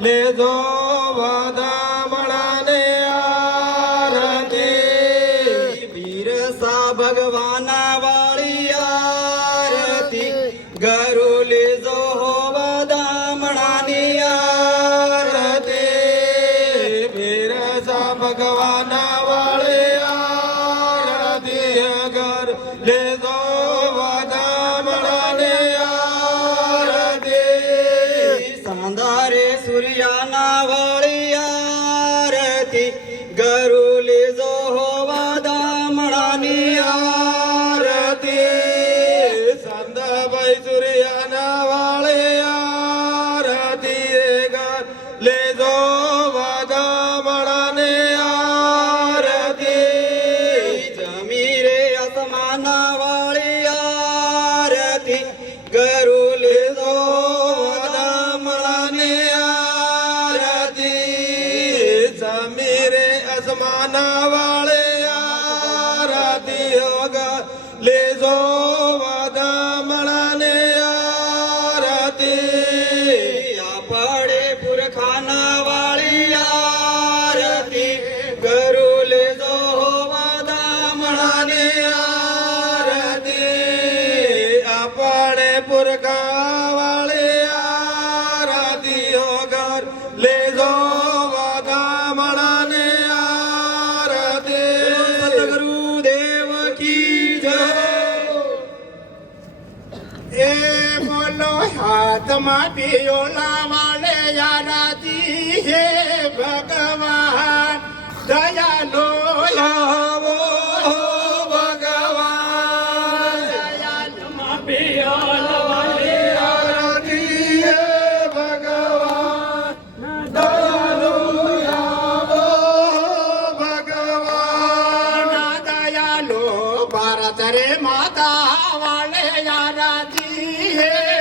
લેજો વધામણાને આરતી પીરસા ભગવાના વાળી આરતી ગરુ લેજો વધામણાની આરતી પીરસા ભગવાના વાળી આરતી ઘર લેજો વધામણાને આરતી સાંધારે સૂર્યાના વાળી આરતી ગરુ લેજો વધામણાની આરતી સંદાભાઈ સૂર્યાના વાળે આરતી ઘર લેજો વધામણાને આરતી જમીરે આસમાના વાળી આરતી ગરુ લેજો વધામણાને આરતી સમીરે અસમાના વાળે આરતી ઘર લેજો વધામણાને આરતી પડે પુરખાના વાળી આરતી ગરુ લેજો વધામણાને આરતી આપણે પુરખા વાળે આરતી ઘર લેજો વધામણાને આરતી સદગુરુદેવ કી જય એ બોલો હાથમાં પિયોલા વાલે યારાતી હે ભગવાન દયાલો આવો ભગવાન દયાલમાં પિયોલા વાલે આરતી હે ભગવાન દયાલુ આવો ભગવાન દયાલો ભારત રે માતા વાલે યારાતી હે